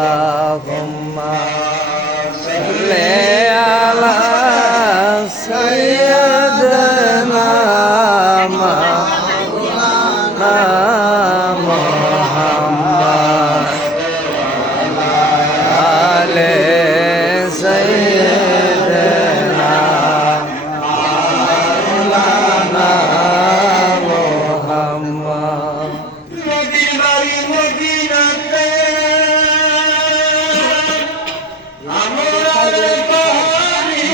আল্লাহুম্মা সাল্লি আলা সাইয়্যিদিনা মাওলানা মুহাম্মদ আলে সাইয়্যিদিনা মাওলানা মুহাম্মদ। নবীর বাড়ি মদিনাতে আমরার বাড়ি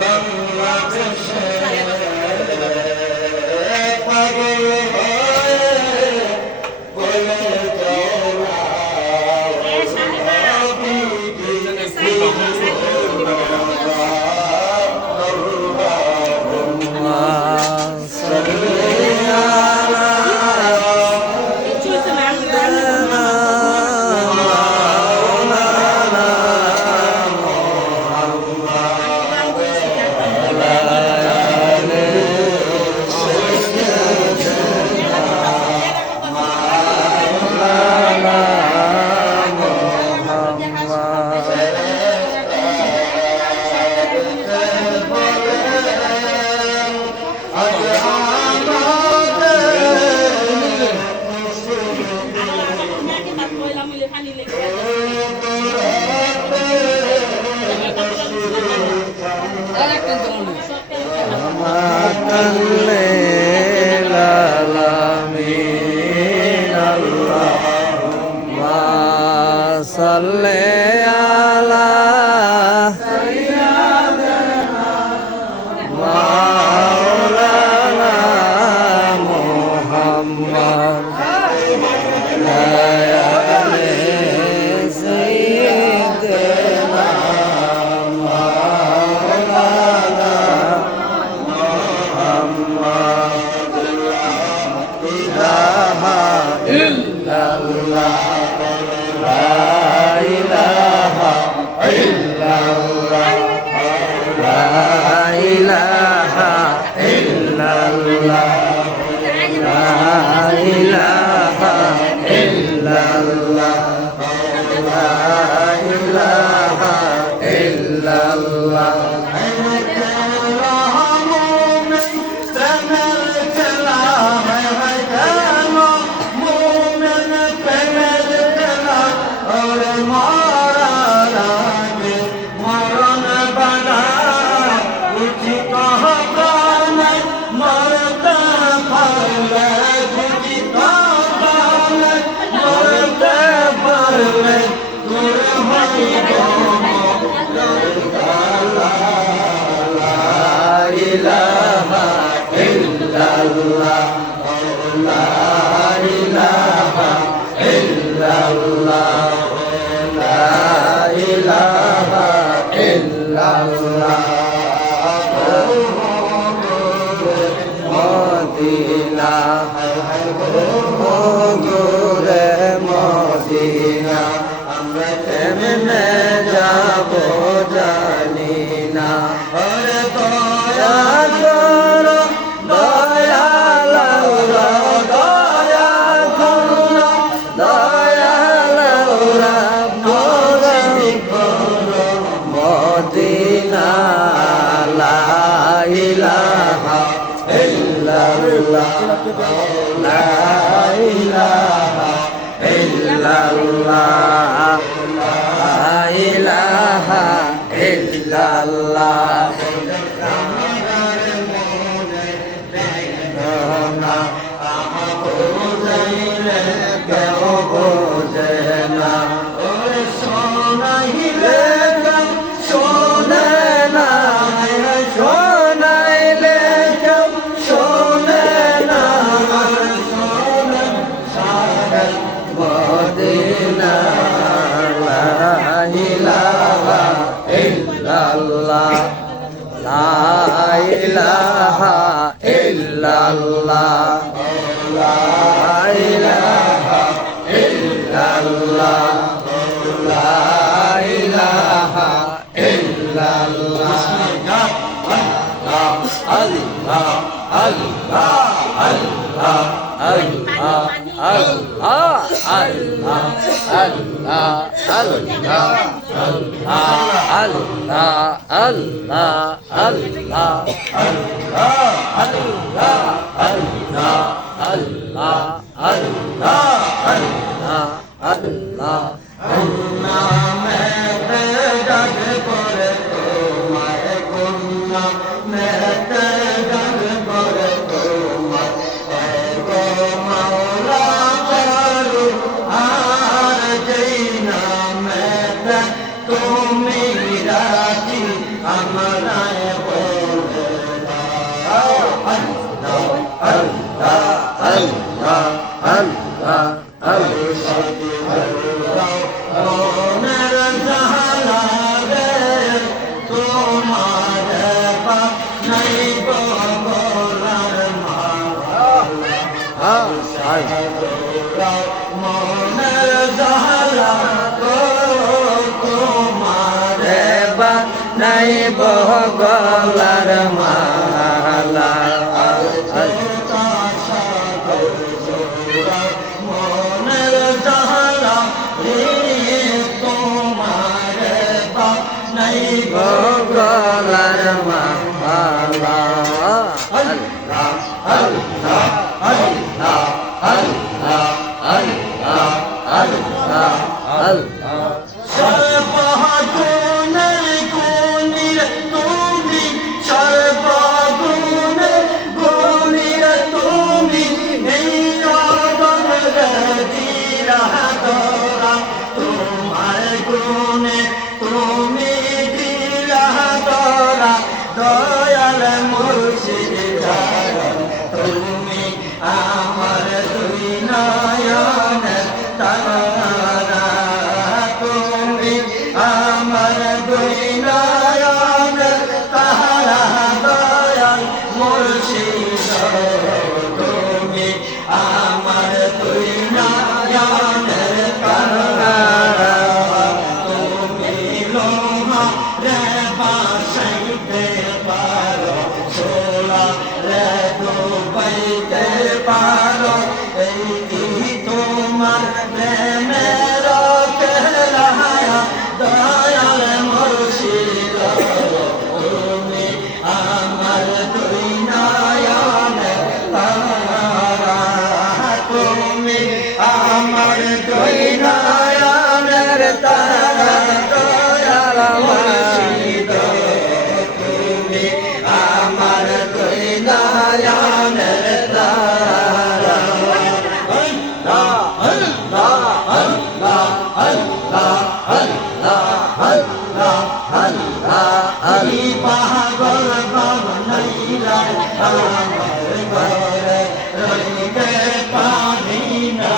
বাংলাদেশে পাগল হয়ে বলে যাও সাল্লি আলা মাওলানা মুহাম্মদ আলে সাইয়্যিদিনা মাওলানা মুহাম্মদ ইলাহা ইল্লাল্লাহ লা ইলাহা ইল্লাল্লাহ লা ইলাহা ইল্লাল্লাহ লা ইলাহা ইল্লাল্লাহ লা ইলাহা ইল্লাল্লাহ মদিনা গোরে মদিনা আমরা কেমনে যাব জানি না। ওরে দয়া করো দয়াল দয়া করো দয়াল মদিনা লা ইলাহা ইল্লাল্লাহ লা ইলাহা ইল্লাল্লাহ লা ইলাহা ইল্লাল্লাহ ইলাহা ইল্লাল্লাহ লা ইলাহা ইল্লাল্লাহ লা ইলাহা ইল্লাল্লাহ আল্লাহ আল্লাহ আল্লাহ আল্লাহ আল্লাহ আল্লাহ আল্লাহ আল্লাহ আল্লাহ নাই বগলার মালা মনের জালা তোমার নাই বগলার মালা আল্লাহ আল্লাহ আল্লাহ আল্লাহ আল্লাহ আল্লাহ আল্লাহ সর্বগুণের গুণীর তুমি সর্বগুণের গুণীর তুমি এই দিরা দরা তোমার গুণে তুমি দিরা দরা দয়াল মুর্শিদ তুমি আমার দুই নয়নের তারা তুমি আমার দুই নয়নের তারা দয়াল মুর্শিদ তুমি আমার দুই নয়নের তারা তুমি লোহা রে বাসাইতে পারো সোলা রে ডুবাইতে পারো এই তোমার প্রেমের খেলা দয়াল মুর্শিদ তুমি আমার দুই নয়নের তারা তুমি আমার দুই নয়নের তারা দয়াল মুর্শিদ তুমি আমার দুই নয়নের তারা পাগল বাবনাইলা আমার ঘরে রইতে পারি না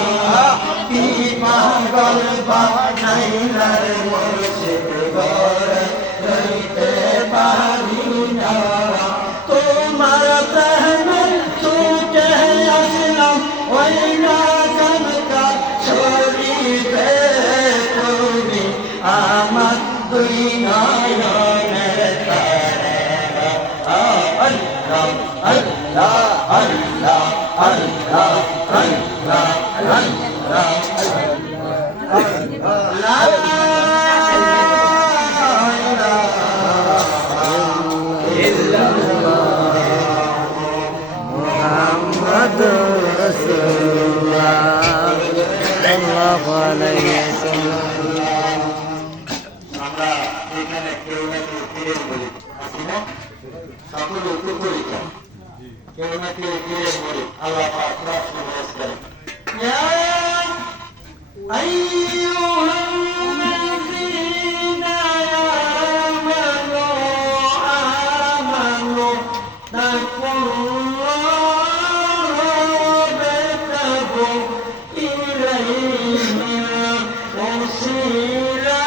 কি পাগল বাবনাইলা মুর্শিদ ঘরে রইতে পারি না তোমার প্রেমে ছুটে আসলাম ওই না কনকা শরীফে তুমি আমার দুই নয়নের তারা আল্লাহ আল্লাহ আল্লাহ আল্লাহ আল্লাহ মুহাম্মদ রাসূলুল্লাহ সাল্লাল্লাহু আলাইহি ওয়াসাল্লাম আমরা এখানে কেউ না কেউ পীরের বলি আছি না সকলে উত্তর করি কেউ না কেউ পীরের বলি আল্লাহ পাক প্রশ্ন করেছেন ইয়া আইয়ুহাল্লাযীনা আমানু আমানু তাকুল্লাহা ওয়াবতাগু ইলাইহিল ওয়াসিলা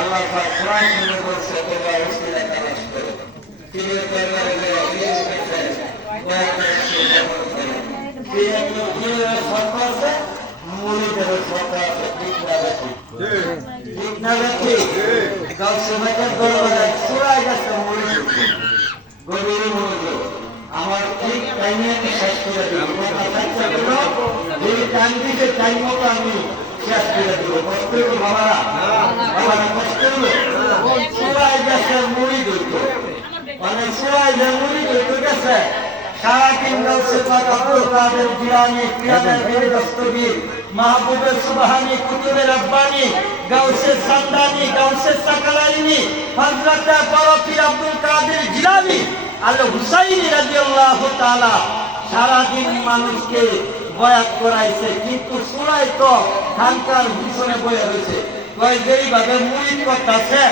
আল্লাহ পাক কোরআন শুনে বলছে তোমরা ওসিলা তালাশ করো পীরের দরবারে গিয়ে পীরের শর্ত আছে মুরিদের শর্ত আছে ঠিক না বেশি ঠিক না বেশি গাছ সবাইকে দরবারে চূড়ায় গেছে মুরিদ গভীর মনোযোগ। আমার ঠিক টাইমে শেষ করে দেব। যে টাইম দিতে টাইম মতো আমি শেষ করে দেবো। কষ্ট করবো বাবারা, বাবারা কষ্ট করবো। সবাই গেছে মুড়ি ধরতো, মানে সবাই যে মুড়ি ধরতে গেছে সারাদিন গাউসে পাক আব্দুল কাদের জিলানী, পিরানের বীর দস্তগীর, মাহবুবের সুবহানী, কুতুবের রব্বানী, গাউসে সান্দানী, গাউসে সাকালাইনি, হযরত বড় পীর আব্দুল কাদের জিলানী আল হুসাইনি রাদিয়াল্লাহু তাআলা সারাদিন মানুষকে বয়াত করাইছে, কিন্তু শোনাই তো খানকার পিছনে বয়ে রয়েছে। কয় যেইভাবে মুরিদ করতেছে,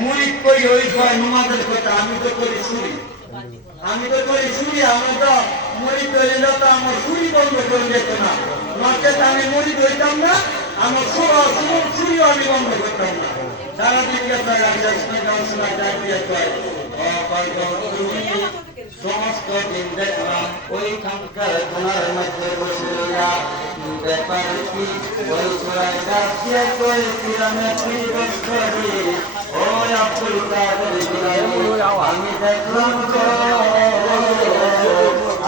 মুরিদ করি ওই কয় নমাজের কথা, আমি তো করি শুনি, আমি তো করি শুনি, আমি তো মুরিদ হইলে তো আমার শুনি বন্ধ করে যেত না, নচেত আমি মুরিদ হইতাম না, আমার শুনিও আমি বন্ধ করতাম না। সারাদিন গেছে শোনা যায় দিয়ে কয় সমস্ত দিন দেখলাম ওইখানকার তোমার মধ্যে বসে ব্যাপার কি ওই সরাই গাছিয়া করে পিরামে পিরস্করি ওই আব্দুল কাদের জিলানী আমি দেখলাম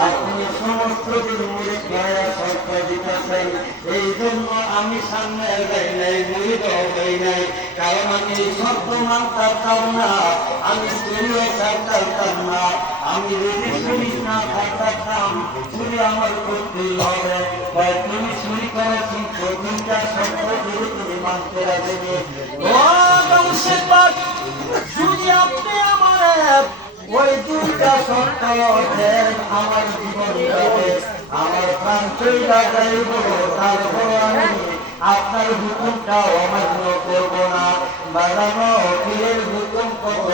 আপনি সমস্ত দিন মুরিদ ভাইয়া সরকার দিতেছেন, এই জন্য আমি সামনে এগাই নাই, মুরিদ হই নাই, কারণ আমি শব্দ মানতাম না, আমি শুনিও থাকতাম না, আমি যদি শুনি না থাকতাম শুনি আমার করতেই হবে। তুমি শুনি করো কিন্তু দুইটা শব্দ যদি তুমি মানতে রাখবে। ও গাউসে পাক যদি আপনি আমার ওই দুইটা শব্দ দেন, আমার জীবন যাবে, আমার প্রাণ চইলা যাইব, তারপর আমি আপনার হুকুমটা অমান্য করব না। বাজানো পীরের হুকুম কত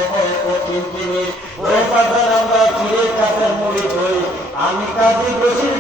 কঠিন জিনিস। ও বাজার আমরা পীরের কাছে মুড়ি হই, আমি কাজী বসির